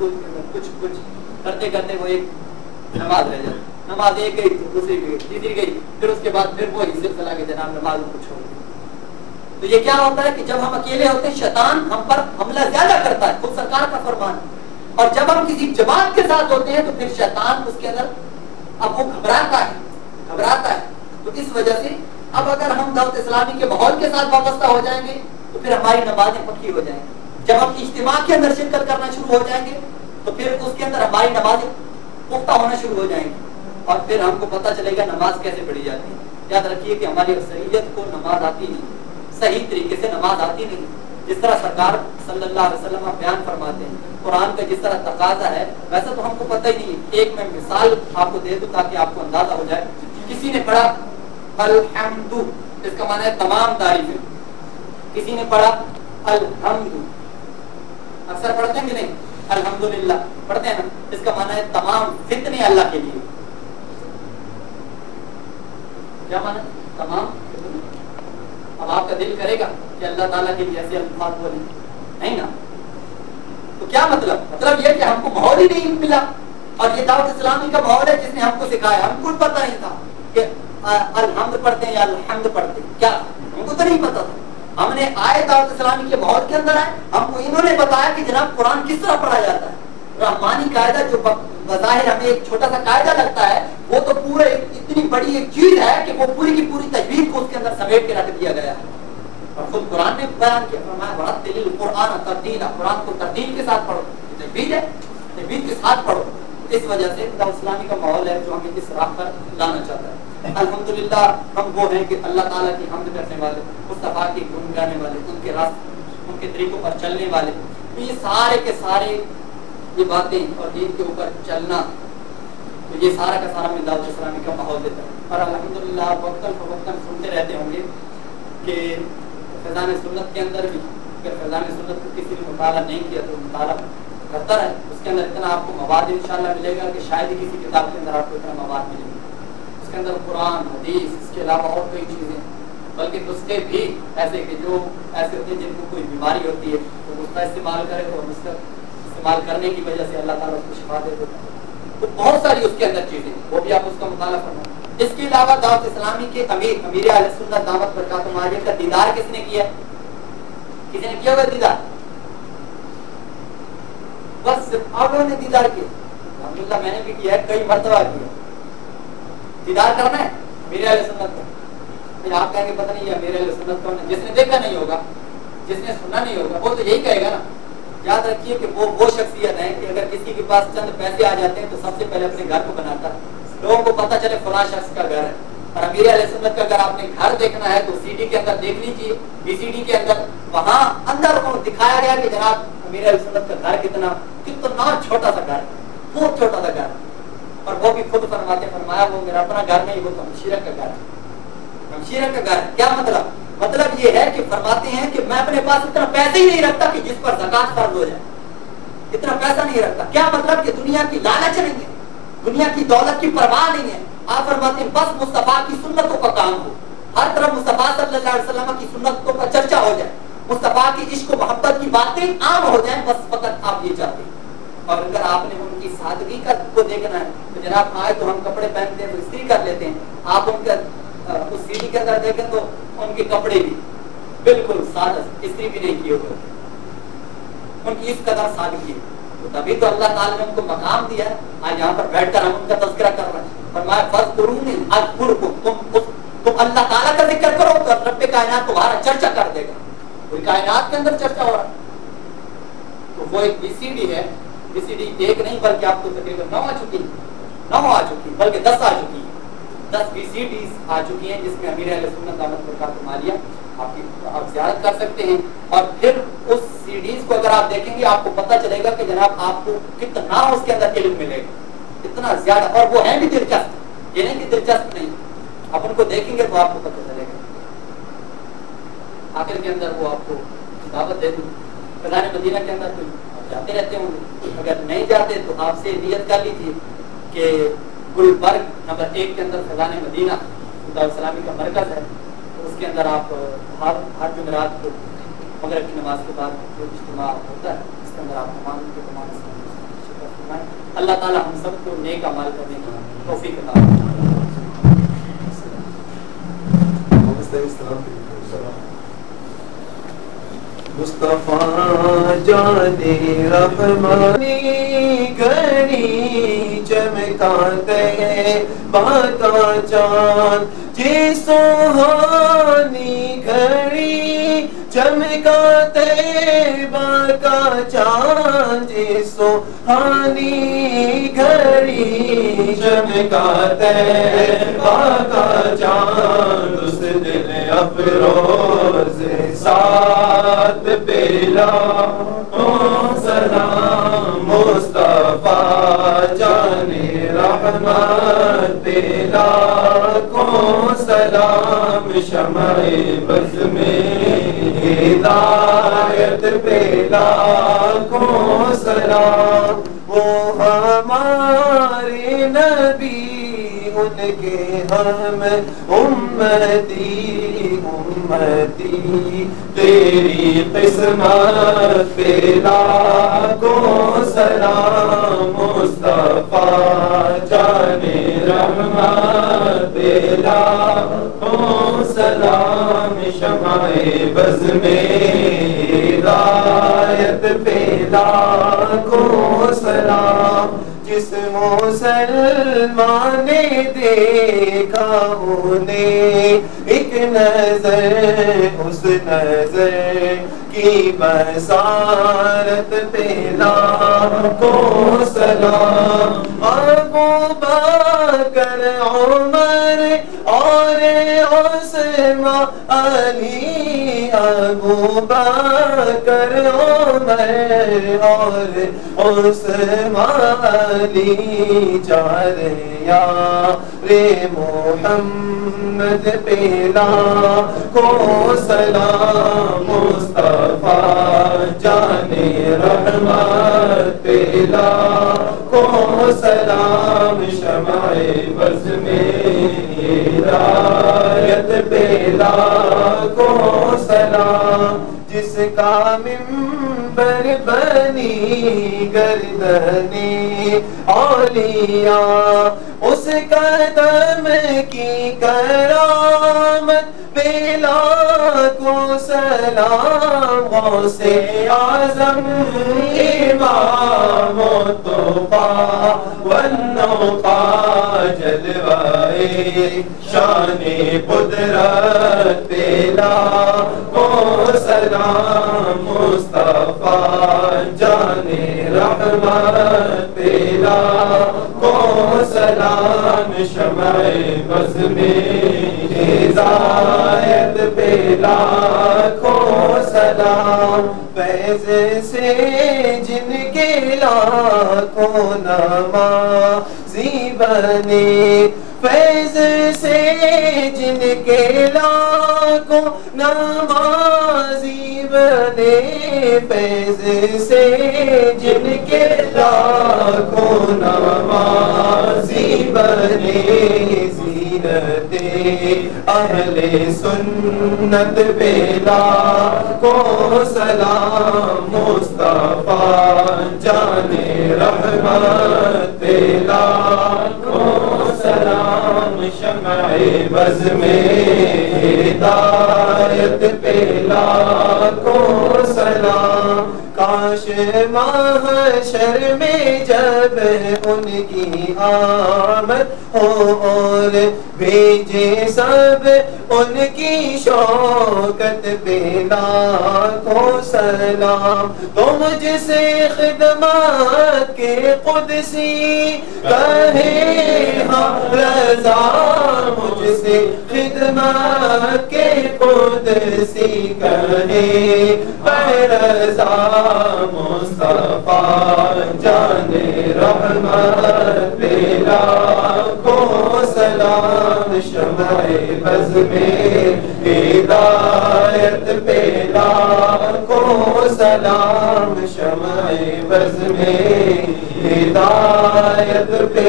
کچھ کرتے کرتے وہ ایک نماز رہ جاتی, نماز ایک گئی دوسری گئی تیسری گئی, پھر اس کے بعد پھر وہی سلسلہ کہ جناب نماز کو چھوڑ دی. تو یہ کیا ہوتا ہے کہ جب ہم اکیلے ہوتے ہیں شیطان ہم پر حملہ زیادہ کرتا ہے, خود سرکار کا فرمان ہے. اور جب ہم کسی جماعت کے ساتھ ہوتے ہیں تو پھر شیطان اس کے اندر اب وہ گھبراتا ہے. تو اس وجہ سے اب اگر ہم دعوت اسلامی کے ماحول کے ساتھ وابستہ ہو جائیں گے تو پھر ہماری نمازیں پکی ہو جائیں گی. جب ہم اجتماع کے اندر شرکت کرنا شروع ہو جائیں گے تو پھر اس کے اندر ہماری نمازیں پختہ ہونا شروع ہو جائیں گی, اور پھر ہم کو پتہ چلے گا نماز کیسے پڑھی جاتی ہے. یاد رکھیے کہ ہماری اکثریت کو نماز آتی نہیں, صحیح طریقے سے نماز آتی نہیں. جس طرح سرکار صلی اللہ علیہ وسلم بیان فرماتے ہیں, قرآن کا جس طرح تقاضا ہے ویسا تو ہم کو پتہ ہی نہیں ہے. ایک میں مثال آپ کو دے دوں تاکہ آپ کو اندازہ ہو جائے. کسی نے پڑھا الحمد, اس کا معنی ہے تمام تعریفیں. کسی نے پڑھا الحمد, اکثر پڑھتے ہیں کہ نہیں, الحمدللہ پڑھتے ہیں نا, اس کا معنی ہے تمام فتنے اللہ کے لیے. کیا معنی تمام؟ اب آپ کا دل کرے گا کہ اللہ تعالیٰ کے لیے ایسے الفاظ بولیں, نہیں نا. تو کیا مطلب یہ کہ ہم کو ماحول ہی نہیں ملا. اور یہ دعوت اسلامی کا ماحول ہے جس نے ہم کو سکھایا. ہم کو پتہ نہیں تھا کہ الحمد پڑھتے ہیں یا الحمد پڑھتے ہیں, کیا ہم کو تو نہیں پتا تھا. ہم نے آئے دعوت اسلامی کے ماحول کے اندر آئے, ہم کو انہوں نے بتایا کہ جناب قرآن کس طرح پڑھا جاتا ہے. رحمانی قاعدہ جو بظاہر ہمیں ایک چھوٹا سا قاعدہ لگتا ہے وہ تو پورا اتنی بڑی ایک چیز ہے کہ وہ پوری کی پوری تجوید کو اس کے اندر سمیٹ کے رکھ دیا گیا ہے. اور خود قرآن نے بیان کیا, فرمایا ورتل القرآن ترتیلا, قرآن کو ترتیل کے ساتھ پڑھو. تجوید ہے, تجوید کے ساتھ پڑھو. اس وجہ سے دعوت اسلامی کا ماحول ہے جو ہمیں اس راہ پر لانا چاہتا ہے. الحمدللہ ہم وہ ہیں کہ اللہ تعالیٰ کی حمد کرنے والے, مصطفیٰ کی گن گانے والے, ان کے راستے ان کے طریقوں پر چلنے والے. یہ سارے کے سارے یہ باتیں اور دین کے اوپر چلنا, تو یہ سارا کا سارا میں دعوت اسلامی کا ماحول دیتا ہے. اور الحمدللہ وقتاً فوقتاً سنتے رہتے ہوں گے کہ فیضان سنت کے اندر بھی اگر فیضان سنت کو کسی نے مطالعہ نہیں کیا تو مطالعہ کرتا رہے. اس کے اندر اتنا آپ کو مواد انشاءاللہ ملے گا کہ شاید ہی کسی کتاب کے اندر آپ کو اتنا مواد ملے گا. اس کے اندر قرآن, حدیث, اس کے علاوہ اور کئی چیزیں, بلکہ نسخے بھی ایسے کہ جو ایسے ہوتے ہیں جن کو کوئی بیماری ہوتی ہے تو نسخہ استعمال کرے اور نسخہ استعمال کرنے کی وجہ سے اللہ تعالیٰ اس کو شفا دے دیتا ہے. تو بہت ساری اس کے اندر چیزیں, وہ بھی آپ اس کا مطالعہ کرنا. اس کے علاوہ دعوت اسلامی کے امیر اہل سنت دعوت برکاتہ عالیہ کا دیدار کس نے کیا؟ کسی نے کیا ہوگا دیدار؟ بس صرف آپ لوگوں نے دیدار کیا. الحمدللہ میں نے بھی کیا ہے, کئی مرتبہ کیا. دیدار کرنا ہے امیر اہل سنت کا. پھر آپ کہیں گے پتہ نہیں ہے امیر اہل سنت کون ہے. جس نے دیکھا نہیں ہوگا, جس نے سنا نہیں ہوگا, وہ تو یہی کہے گا نا. یاد رکھیے کہ وہ شخصیت ہے کہ اگر کسی کے پاس چند پیسے آ جاتے ہیں تو سب سے پہلے اپنے گھر کو بناتا ہے, لوگوں کو پتہ چلے فلاں شخص کا گھر ہے. اور امیر اہل سنت کا اگر آپ نے گھر دیکھنا ہے تو سی ڈی کے اندر دیکھ لیجیے, بی سی ڈی کے اندر, وہاں اندر دکھایا گیا کہ جناب امیر اہل سنت کا گھر کتنا چھوٹا سا گھر, بہت چھوٹا سا گھر. اور وہ بھی خود فرمایا وہ میرا اپنا گھر نہیں, وہ تو ہمشیرہ کا گھر ہے. ہمشیرہ کا گھر کیا مطلب یہ ہے کہ فرماتے ہیں کہ میں اپنے پاس اتنا پیسے ہی نہیں رکھتا کہ جس پر زکات فرض ہو جائے. اتنا پیسہ نہیں رکھتا. کیا مطلب کہ دنیا کی لالچ نہیں ہے, دنیا کی دولت کی پرواہ نہیں ہے. آپ فرماتے ہیں بس مصطفیٰ کی سنتوں کا کام ہو, ہر طرف مصطفیٰ صلی اللہ علیہ وسلم کی سنتوں کا چرچا ہو جائے, مصطفیٰ کی عشق و محبت کی باتیں عام ہو جائیں, بس فقط آپ یہ چاہتے ہیں. اور اگر آپ نے ان کی سادگی کو دیکھنا ہے تو جناب آئے تو ہم کپڑے پہنتے ہیں تو استری کر لیتے ہیں. آپ ان کا اس سی ڈی کے اندر دیکھیں تو ان کے کپڑے بھی بالکل سادہ, استری بھی نہیں کیے ہوئے, ان کی اس قدر سادگی. تو تبھی تو اللہ تعالیٰ نے ان کو مقام دیا ہے. آج یہاں پر بیٹھ کر ہم ان کا تذکرہ کر رہے ہیں. فرمایا فاذکرونی اذکرکم, تم اللہ تعالیٰ کا ذکر کرو تو رب کائنات تمہارا چرچا کر دے گا. کوئی کائنات کے اندر چرچا ہو رہا ہے. تو وہ ایک بی سی ڈی ہے, بی سی ڈی ایک نہیں بلکہ آپ کو تقریباً 9 آ چکی, بلکہ 10 آ چکی ہے. 10 بی سی ڈیز آ چکی ہیں جس میں امیر اہل سنت دعوت برکاتہ عالیہ آپ زیارت کر سکتے ہیں. اور پھر اس سی ڈیز کو اگر آپ دیکھیں گے آپ کو پتہ چلے گا کہ جناب آپ کو کتنا اس کے اندر علم ملے گا, اتنا زیادہ. اور وہ ہیں بھی دلچسپ, یہ نہیں کہ دلچسپ نہیں, آپ ان کو دیکھیں گے تو آپ کو پتہ چلے گا. آخر کے اندر وہ آپ کو دعوت دے دوں. فیضان مدینہ کے اندر تو جاتے رہتے ہوں گے, اگر نہیں جاتے تو آپ سے نیت کر لیجیے کہ گلبرگ نمبر 1 کے اندر فیضان مدینہ دعوت اسلامی کا مرکز ہے. اس کے اندر آپ ہر جمعرات کو مغرب کی نماز کے بعد جو اجتماع ہوتا ہے اس کے اندر آپ تمام اللہ تعالیٰ ہم سب کو نیک اعمال کرنے کی توفیق عطا فرمائے۔ مصطفیٰ جان رحمانی گھڑی چمکاتے باتا چاند جی سوہانی گھڑی چمکاتے باتا چاند جی سوہانی گھڑی چمکاتے باتا چاند اس دل افروز ساتھ بیلا سلام مصطفیٰ جان رحمت بیلا کو سلام شمع بز میں ہدایت بیلا کو سلام وہ ہمارے نبی ان کے ہم امتی امتی تیری قسمت پہ لاکھوں سلام مصطفیٰ جان رحمت پہ لاکھوں سلام شمع بز میں ہدایت پہ لاکھوں سلام جس مسلمان نے دیکھا انہیں ایک نظر اس نظر کی بصارت پہ لاکھوں سلام ابو بکر عمر اور عثمان علی ابو بکر عمر اور عثمان علی چار یار محمد پہ لاکھوں سلام مصطفیٰ جان رحمت پہ لاکھوں سلام شمع بز میں ہدایت پہ لاکھوں سلام جس کا منبر بنی گردنِ اولیاء اس قدم کی کرامت پہ لاکھوں سلام غوث اعظم امام التقیٰ والنقیٰ جلوۂ شان قدرت پہ لاکھوں سلام مصطفیٰ جان رحمت پہ لاکھوں سلام شمع بز میں ہدایت پہ لاکھوں سلام فیض سے جن کے لاکھوں نمازی بنے فیض سے جن کے لاکھوں نمازی بنے فیض سے جن کے لاکھوں نمازی بنے زینت اہل سنت پہ لاکھوں سلام مصطفیٰ جان رحمت پہ لاکھوں سلام شمع بز میں ہدایت پہ لاکھوں سلام کاش محشر میں جب ان کی آمد ہو اور بھیجے سب ان کی شوکت پہ لاکھوں سلام تو مجھ سے خدمات کے قدسی کہے ہاں رضا مجھ سے خدمات کے قدسی کہے رضا مصطفیٰ جان رحمت پہ لاکھوں سلام شمع بز میں ہدایت پہ لاکھوں سلام شمع بز میں ہدایت پہ